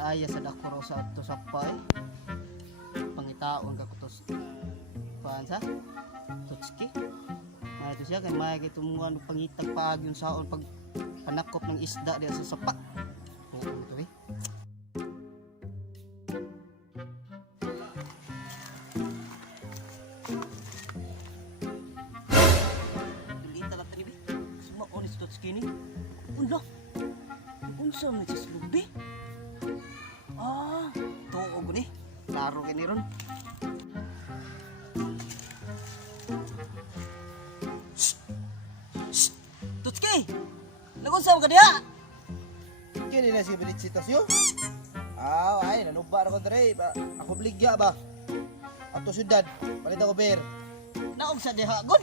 nagaaya sa dako sa ato sakpa pangitaon ka kutos paan sa tutski may ito siya kay may kitumuan pangitag paag yung saon pag panakop ng isda diya sa sapa oo ito dili tala tani suma onis tutski ni ulo unsa man sa lubi tuog ni klaro kini ron. Tutski! Nagunsa ka diha? Kini na si Benicitasyo? Ay, nanuba na ko dre. Ako bligya ba? Ato syudad, palit ako beer. Naog sa diha, god.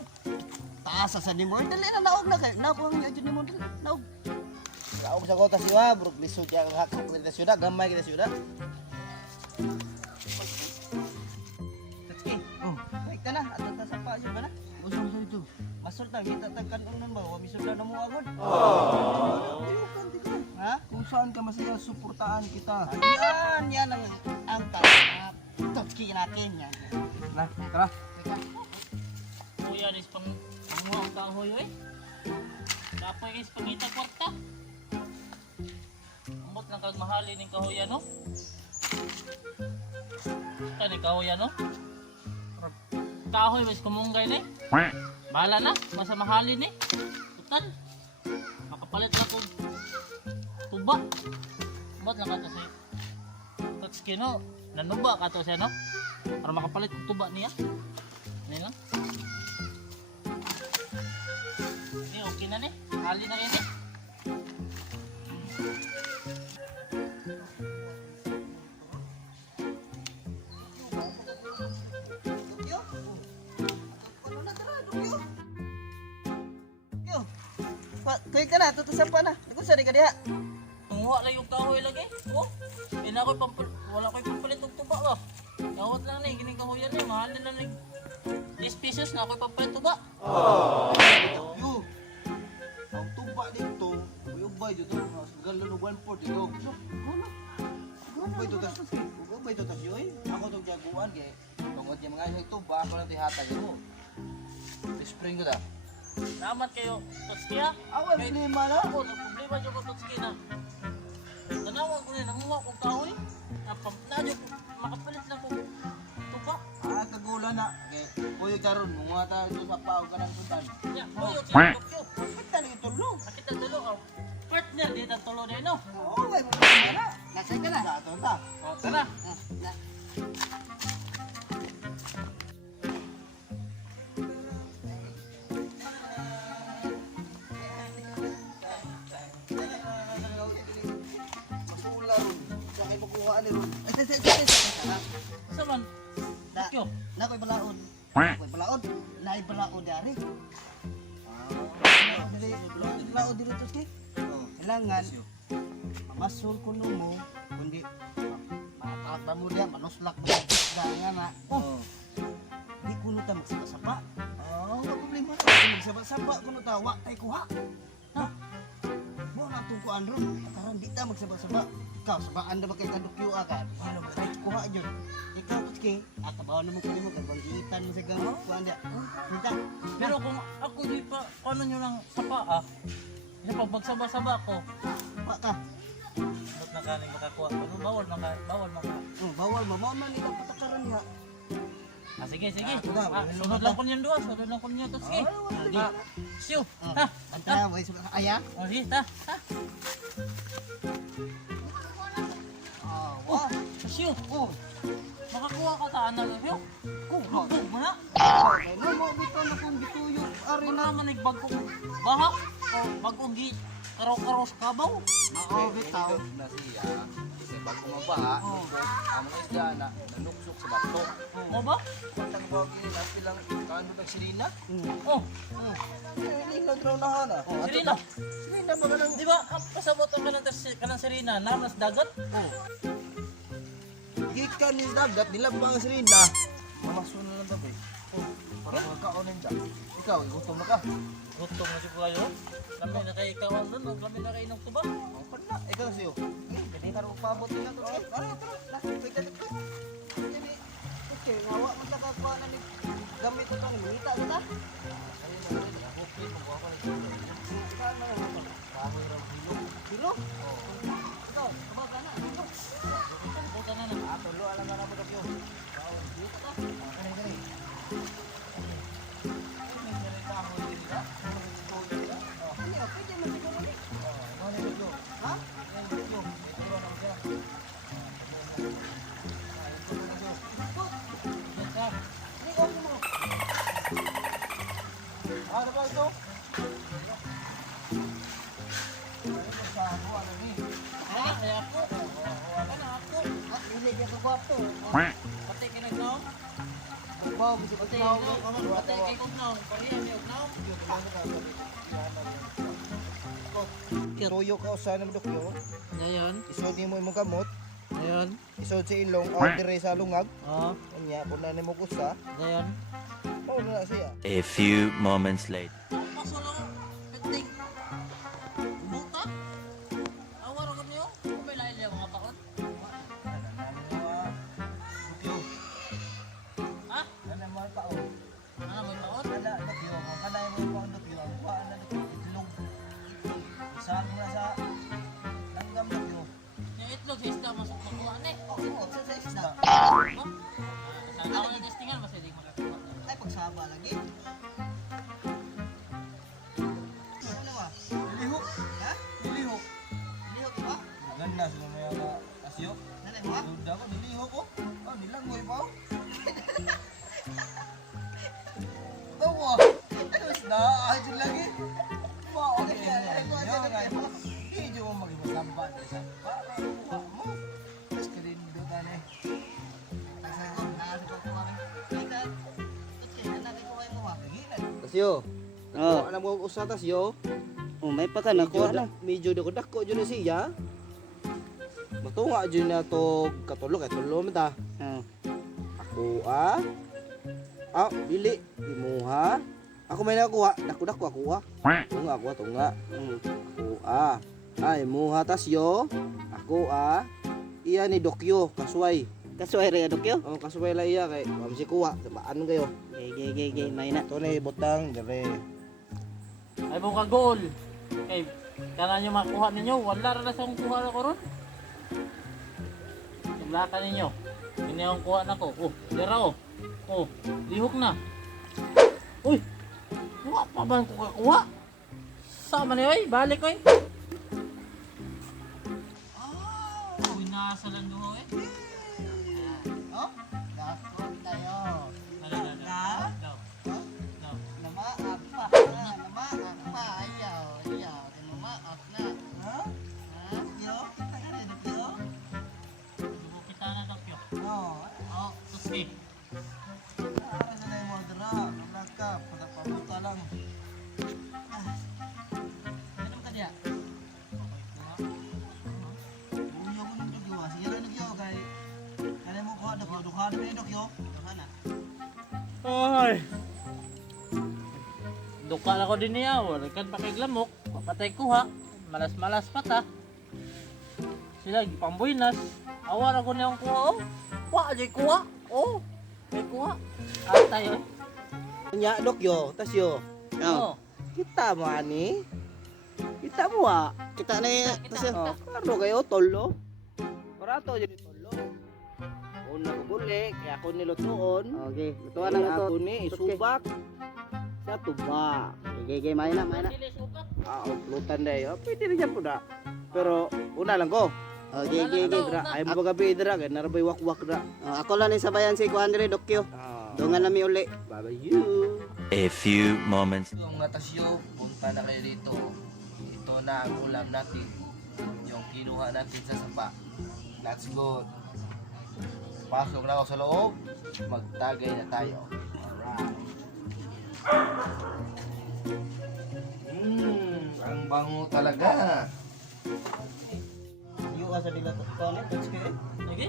Taasa sa nimo. Dali na naog na kay. Naog ang yun nimo. Naog. Naog sa kota siwa, buruk lisod yang hakak kita syudad, gamay kita syudad. Tutski, baik ka na. Ato ta sa pa ba na? Usa ito. Masol ta kita tagkan unan ba? Wa misud na mo agod. Ha? Kung saan ka masaya, suportaan kita. Yan ang task. Tutski natin yan. Na, tara. Kuya, is panguha ang kahoy eh. Dapat is pangita kwarta. Ambot lang kag mahalin ng kahoy ano. Kani kahoy ano? Kahoy mas kumunggay ni. Bahala na, masa mahalin ni. Tutan. Makapalit na kog tuba. Ambot lang kato si Tutski no. Nanuba kato siya no. Para makapalit kog tuba niya. Ini lang. Ini okay na ni. Hali na ini. Kuy ka na, tutusan pa na. Nagunsa di ka diha. Tunguha lang yung kahoy lagi. Oh. Wala ko'y pampalit og tuba ba. Dawat lang ni gining kahoyan ni. Mahal na lang 10 pesos na ako'y pampalit tuba. Yo. Ang tuba dito, uyubay dito. Galo no 1/4 dito. Ubay dito tas. Ubay dito tas yoy. Ako tong jaguan kay tungod yung mga tuba ako lang tihatag mo. Spring ko da. Naman kayo, Tutski ha? Awan problema na. Ako, problema dyan ko Tutski na. Tanawan ko rin, nanguha kong kahoy. Nadyo ko, makapalit lang ko tuba. Kagulan na. Okay. Kuya karon mga ta ito sa pao ka ng sundan. Ya, kuyo, siya, tukyo. Kita ni tulong. Nakita tulo, partner, di na tulo na ino. Oo, may problema na. Nasay ka na. Dato ta. O, tara. Masula ron. Sa kay pagkuha ni ron. Saman, tukyo. Nakoy balaod. Nakoy balaod. Naay balaod dari. Balaod diri Tutski. Kailangan masul kuno mo kundi makakata mo diya manuslak mo nga na. Di kuno ta magsaba-saba. Wala problema. Magsaba-saba kuno ta wa tay kuha. Ha? Mo na tungkuan ron. Karon di ta magsaba-saba. Ikaw sabaan na ba kay kadukyo agad? Wala ba tay kuha jud. Ikaw Tutski, atabaw na mo kani mo kag bangitan mo sa gamot kuan dia. Kita. Pero kung ako di pa, ano nyo lang sa paa, pag magsaba-saba ko, Wa ka. ba't na kaning makakuha? Ano, bawal maka. Bawal mo mo man nila patakaran niya. Sige, sige. Ako na, Sunod lang ko niyan doon, sunod lang ko niyan to, sige. Siyo, ha? Anta way aya. O, sige, ta. Wa. Siyo, makakuha ka ta, ano, siyo? Kuha. Mo na. No mo bitaw na kung bituyo ari Ano na. naman nagbagong bahak? O, bagong gi, karaw-karaw sa kabaw? Mao bitaw. Na siya. Kasi bago mabaha, ang mga isda na nanuksok sa bato. O ba? Pagtang bawag yun, ang pilang kano ng sirina. Oh, Hindi na draw na hana. Serena. Sirina ba ka ng... Di ba, pasabot ang kanang Serena, namas dagat? Gikan ni dagat, nila ba ang sirina? Mamasun na lang ba, be? Para magkaonin dyan. Ikaw, igutom na ka. Gutom na si Kuya. Kami na kayo ikaw doon, o kami na kayo ng tuba. Oh, pana. Ikaw siyo. Gani karo pabot nila to. Tara, tara. Lakay ka dito. Gani. Okay, ngawa man ta kakuha na ni gamit ko to ni mangita kita. Saan man ang Kahoy raw kilo. kilo? Ito, kabag ka na. Kilo. Buta na na. Tulo alam nga naman dokyo. Dito ka. Kani kani. May dali kahoy din ka. Ano, pwede man siguro ni. Ano dokyo? Ha? Ano dokyo? Ito na siya. Ni okay mo. Ano ba ito? Sa ako ano ni? Ha? Kaya ako. Ano ako? At hindi ka kagwapo. Pati kinagnaw. Kagwapo, gusto ko Pati tinaw. kinagnaw. Pati kinagnaw. Parihan niyo gnaw. Tuyo ka usa ng dokyo. Ngayon. Isod nimo imong kamot. Ngayon. Isod sa ilong out dire sa lungag. Oo. Unya puna nimo kusa. Ngayon. Mao na siya. A few moments later. Pasok lang. Peting. Buta. Awar ako niyo. Kumay lain niya mga taon. Dokyo. Ha? Ana mo tao. Ano may taon? Ana dokyo. Kana mo pa dokyo. Wa ana dokyo itlog. Saan mo na sa langgam dokyo. Yung itlog, isda, masok makuha na eh. Okay, sa isda. Oh? Sana ako yung testingan, mas hindi makakuha. Ay, pagsaba lagi. Ano ba? Lihok. Ha? Lihok. Lihok ba? Ganda sa mga asyo. Nanay mo ha? Duda ko nilihok ko. Oh, nilangoy pa. Tawa. Ano isda? Ay, dyan lagi. Wow, okay. Hindi mo mag-iwasampan. Para kuha mo. Mas kalindo ka na eh. Tasyo. Oh. Ano mo usa tasyo? Oh, may pa ka nakuha na. Medyo dako dyan na siya. Matunga dyan na to katulog. Tulo mo ta. Oh. Ako bili. Imuha. Ako may nakuha. Dako ako Tunga ako. Tunga. Ako imuha tasyo. Ako iya ni Dokyo. Kasway. Kasuay rin adok yo. Oh, kasway la iya kay mamsi kuha. Sabaan kayo. Gay, may na. Ito na butang. Dire. Ay buka goal. Kay kana nyo makuha ninyo, wala ra sa akong kuha ko ron. Sublatan ninyo. Ini ang kuha nako. Oh, dira oh. Oh, lihok na. Uy. Wa pa ba ko kuha? Sama ni oy, balik oy. Uy, nasa lang duho eh. Oh, dako tayo. Daw. Namaak pa. Ayaw. Namaak na. Ha? Yo, kita ka rin yo. Dugo kita na dokyo. Oh, Oh, tuski. Para sa na yung mga dira. Nagka. Patapabuta lang. ano ka diya? Uyo ko ng Dokyo. Sige rin Dokyo. Kay kaya mo kuha Dokyo. Dukha na may Dokyo. Duha na. Ay. Duka na ko din niya, wala kan pa kay glamok, papatay kuha, malas-malas pa ta. Sila gipambuinas, awar ako niyang kuha oh. Wa jay kuha. Oh. May kuha. Tayo. Nya Dokyo. Tasyo. Oh. Kita mo ani. Kita mo Kita na yun. Kita. Oh, klaro kayo tolo. Parato jud tolo. Una ko guli, kaya ako nilutuon. Okay, Lutuan ang ako ni isubak. Sa tuba. Gay, may na. Dili sukat. Lutan na yun. Pwede rin yan po na. Pero una lang ko. Okay, Dra, ay mo gabi dra, kaya narabay wakwak dra. ako lang ni sabayan si Kuan dire Dokyo. Dungan nami uli. Bye you. A few moments. Yung natasyo, punta na kayo dito. Ito na ang ulam natin. Yung kinuha natin sa sapa. Let's go. Pasok na ako sa loob. Magtagay na tayo. Alright. Ang bango talaga. Yung asa dila to. Kuan touch kay. Lagi.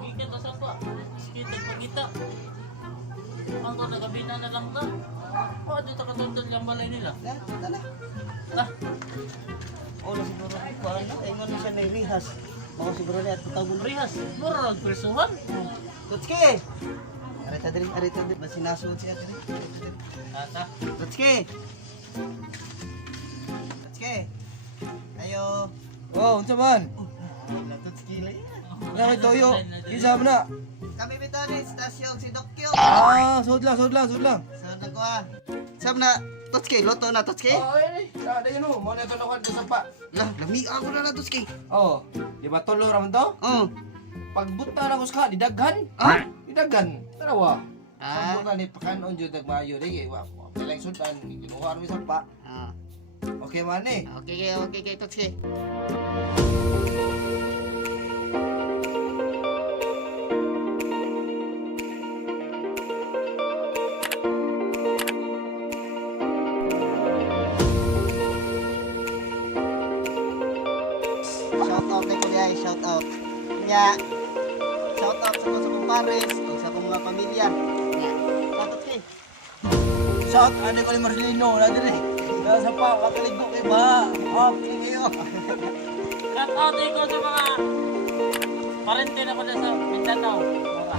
Gikan ta sa pa. Skite pagita. Ang to nagabina na lang ta. Oh, dito ka tuntun yung balay nila. Tala. Ta, O na siguro ko ano, ay nga siya may rihas. Baka siguro niya at patawag mo. rihas. Mura lang presuhan. Tutski! Arita diri. Basi nasuod siya diri. Tata. Tutski! Tutski! Ayo. Oh, unsa man? Wala Tutski lang yan. Wala may toyo. Kinsa man na? Kami bito ni stasyon si Dokyo. Ah, sud lang. So nagkuha. Sab na Tutski, loto na Tutski. Oh, ay, sa dayon mo, mo na tulokan sa sapa. Lah, lami ako na Tutski. Oh, di ba tulo ra man to? Oh. Pagbuta na ko sa didaghan. Ah? Didaghan. Tarawa. Ah. Sa buta ni pakanon jud nagmayo di wa. Pila sudan, ginuha ro sa pa. Ah. Okay man eh. Okay, Tutski. Shout out kay Kuya, shout out. Nya. Shout out sa mga kumpares, ug sa akong mga pamilya. Nya. Shout out kay. Shout ade ko ni Marcelino na dire. Da sa pa kataligo kay ba. Okay kayo. Shout out ko sa mga parente na ko na sa Mindanao. Mga